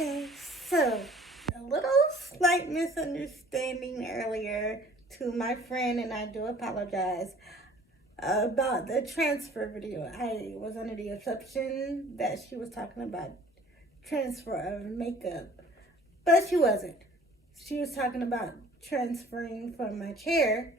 Okay, so a little slight misunderstanding earlier to my friend, and I do apologize about the transfer video. I was under the assumption that she was talking about transfer of makeup, but she wasn't. She was talking about transferring from my chair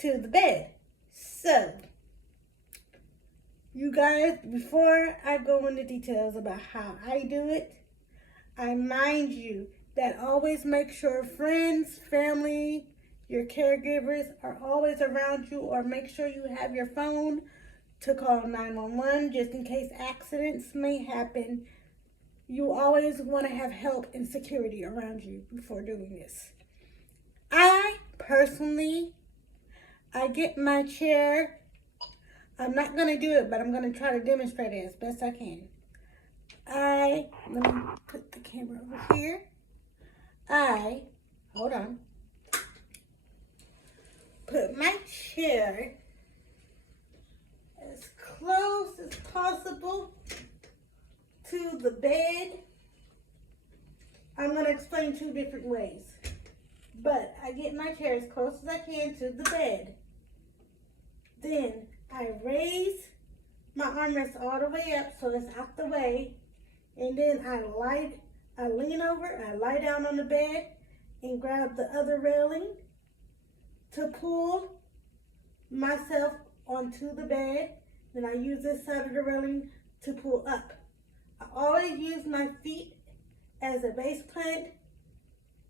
to the bed. So, you guys, before I go into details about how I do it, I mind you that always make sure friends, family, your caregivers are always around you, or make sure you have your phone to call 911 just in case accidents may happen. You always want to have help and security around you before doing this. I personally, I get my chair. I'm not going to do it, but I'm going to try to demonstrate it as best I can. Let me put the camera over here. Hold on. Put my chair as close as possible to the bed. I'm going to explain two different ways. But I get my chair as close as I can to the bed. Then I raise my armrest all the way up so it's out the way. And then I lean over, I lie down on the bed and grab the other railing to pull myself onto the bed. Then I use this side of the railing to pull up. I always use my feet as a base plant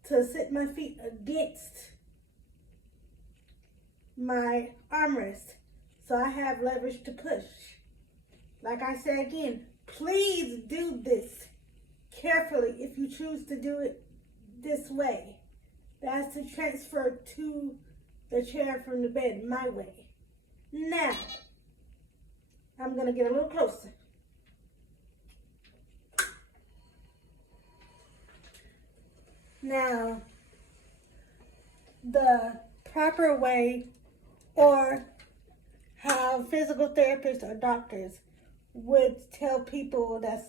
to sit my feet against my armrest so I have leverage to push. Like I said again, please do this carefully if you choose to do it this way. That's to transfer to the chair from the bed my way. Now, I'm going to get a little closer. Now, the proper way, or how physical therapists or doctors would tell people that's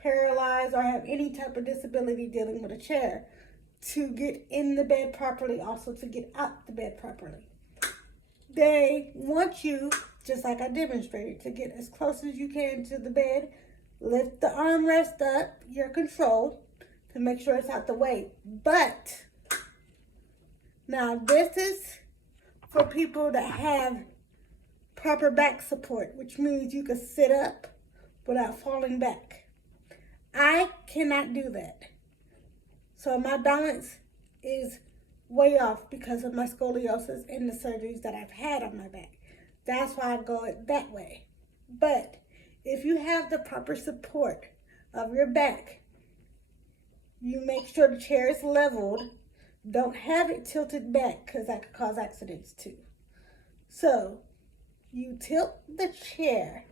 paralyzed or have any type of disability dealing with a chair to get in the bed properly, also to get out the bed properly. They want you, just like I demonstrated, to get as close as you can to the bed, lift the armrest up, your control, to make sure it's out the way. But now this is for people that have proper back support, which means you can sit up without falling back. I cannot do that. So my balance is way off because of my scoliosis and the surgeries that I've had on my back. That's why I go it that way. But if you have the proper support of your back, you make sure the chair is leveled. Don't have it tilted back because that could cause accidents too. So you tilt the chair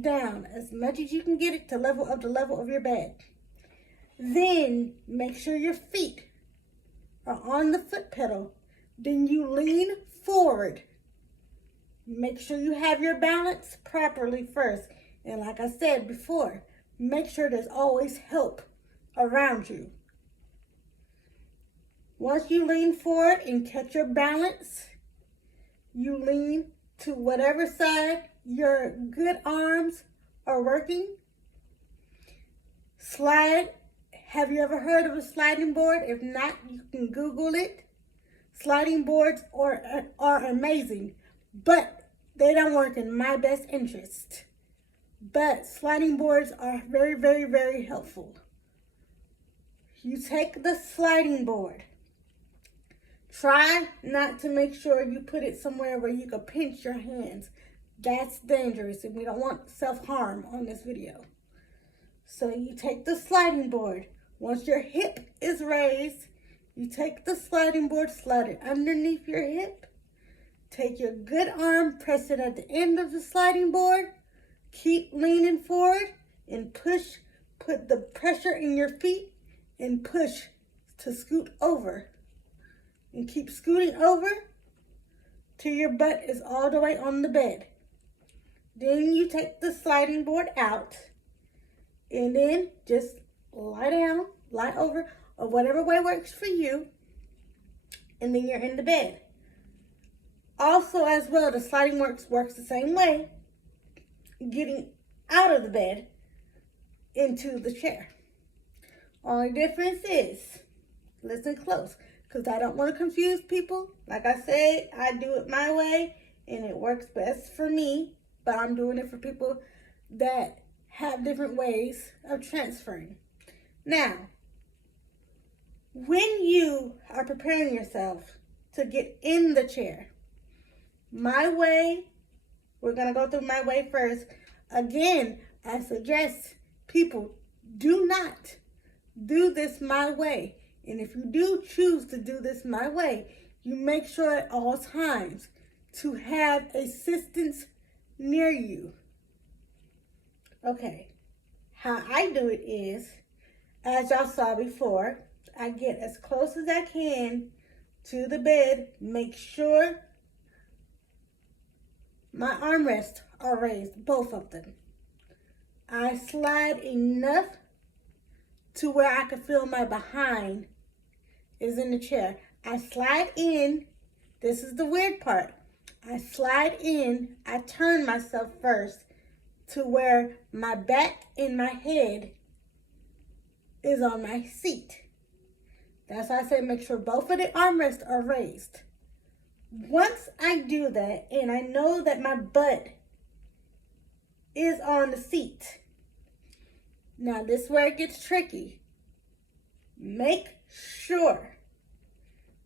down as much as you can get it to the level of your bed. Then make sure your feet are on the foot pedal. Then you lean forward. Make sure you have your balance properly first. And like I said before, make sure there's always help around you. Once you lean forward and catch your balance, you lean to whatever side your good arms are working. Slide. Have you ever heard of a sliding board? If not, you can Google it. Sliding boards are amazing, but they don't work in my best interest. But sliding boards are very, very, very helpful. You take the sliding board. Try not to make sure you put it somewhere where you can pinch your hands. That's dangerous, and we don't want self-harm on this video. So you take the sliding board. Once your hip is raised, you take the sliding board, slide it underneath your hip. Take your good arm, press it at the end of the sliding board. Keep leaning forward and push. Put the pressure in your feet and push to scoot over. And keep scooting over till your butt is all the way on the bed. Then you take the sliding board out and then just lie down, lie over, or whatever way works for you, and then you're in the bed. Also, as well, the sliding works the same way, getting out of the bed into the chair. Only difference is, listen close, because I don't want to confuse people. Like I said, I do it my way, and it works best for me, but I'm doing it for people that have different ways of transferring. Now, when you are preparing yourself to get in the chair, my way, we're going to go through my way first. Again, I suggest people do not do this my way. And if you do choose to do this my way, you make sure at all times to have assistance near you. Okay, how I do it is, as y'all saw before, I get as close as I can to the bed, make sure my armrests are raised, both of them. I slide enough to where I can feel my behind is in the chair. I slide in, this is the weird part. I slide in, I turn myself first to where my back and my head is on my seat. That's why I say make sure both of the armrests are raised. Once I do that and I know that my butt is on the seat, now this is where it gets tricky. Make sure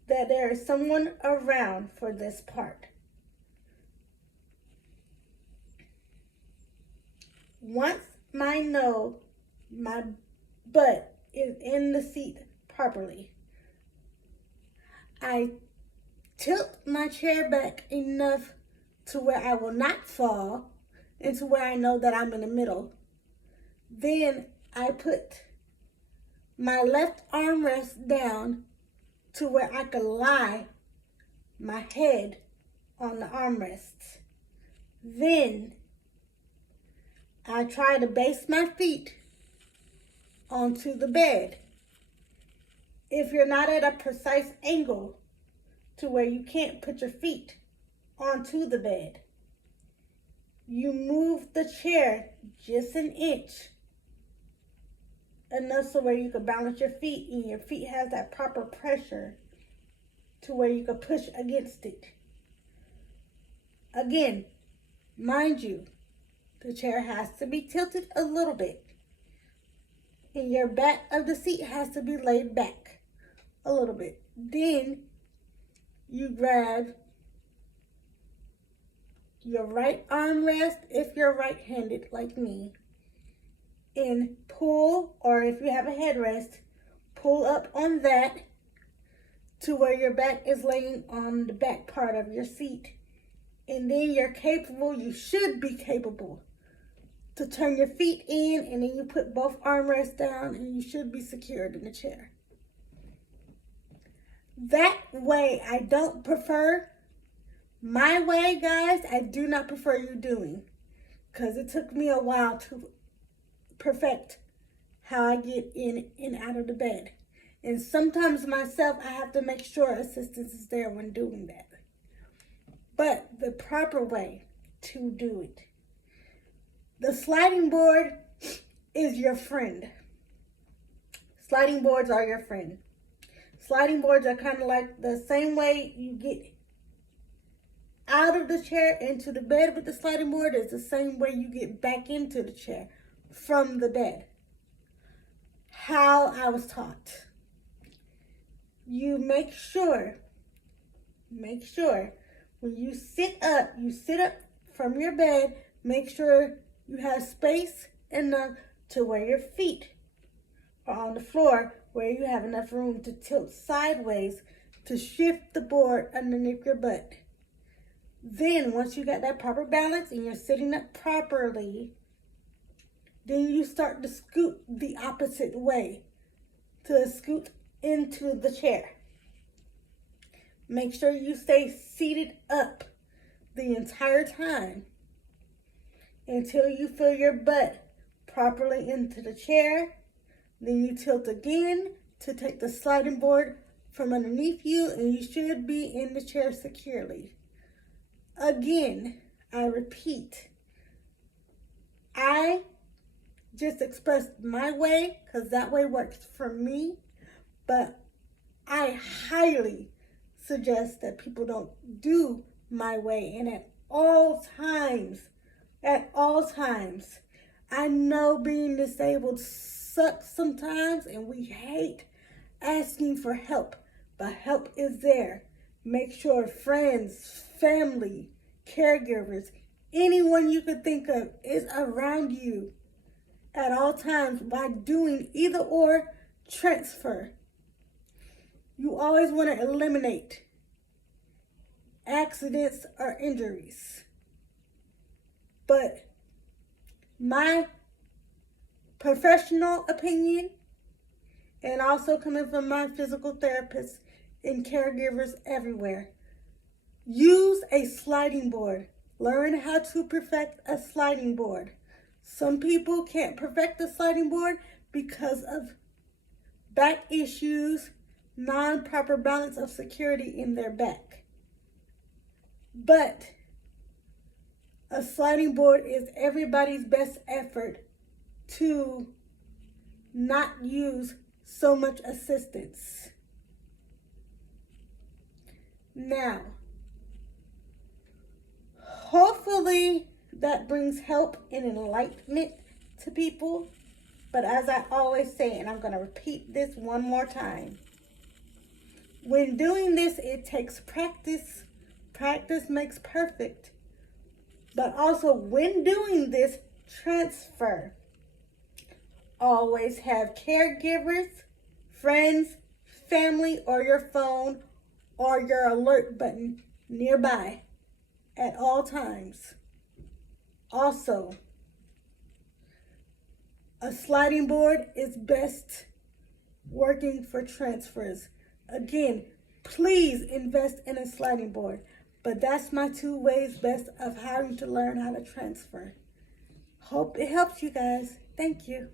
that there is someone around for this part. Once I know my butt is in the seat properly, I tilt my chair back enough to where I will not fall and to where I know that I'm in the middle. Then I put my left armrest down to where I can lie my head on the armrests. Then I try to base my feet onto the bed. If you're not at a precise angle to where you can't put your feet onto the bed, you move the chair just an inch, enough so where you can balance your feet and your feet has that proper pressure to where you can push against it. Again, mind you, the chair has to be tilted a little bit, and your back of the seat has to be laid back a little bit. Then you grab your right armrest, if you're right-handed like me, and pull, or if you have a headrest, pull up on that to where your back is laying on the back part of your seat. And then you're capable, you should be capable, to turn your feet in, and then you put both armrests down, and you should be secured in the chair. That way, I don't prefer. My way, guys, I do not prefer you doing, because it took me a while to perfect how I get in and out of the bed. And sometimes myself, I have to make sure assistance is there when doing that. But the proper way to do it. The sliding board is your friend. Sliding boards are your friend. Sliding boards are kind of like the same way you get out of the chair into the bed with the sliding board is the same way you get back into the chair from the bed. How I was taught. You make sure when you sit up from your bed, make sure you have space enough to where your feet are on the floor, where you have enough room to tilt sideways to shift the board underneath your butt. Then once you got that proper balance and you're sitting up properly, then you start to scoot the opposite way to scoot into the chair. Make sure you stay seated up the entire time until you feel your butt properly into the chair, Then you tilt again to take the sliding board from underneath you, and you should be in the chair securely. Again, I repeat, I just expressed my way because that way works for me, but I highly suggest that people don't do my way. And at all times, I know being disabled sucks sometimes and we hate asking for help, but help is there. Make sure friends, family, caregivers, anyone you could think of is around you at all times by doing either or transfer. You always want to eliminate accidents or injuries. But my professional opinion, and also coming from my physical therapists and caregivers everywhere, use a sliding board. Learn how to perfect a sliding board. Some people can't perfect the sliding board because of back issues, non-proper balance of security in their back. But a sliding board is everybody's best effort to not use so much assistance. Now, hopefully that brings help and enlightenment to people. But as I always say, and I'm going to repeat this one more time, when doing this, it takes practice. Practice makes perfect. But also when doing this, transfer. Always have caregivers, friends, family, or your phone or your alert button nearby at all times. Also, a sliding board is best working for transfers. Again, please invest in a sliding board. But that's my 2 ways best of how to learn how to transfer. Hope it helps you guys. Thank you.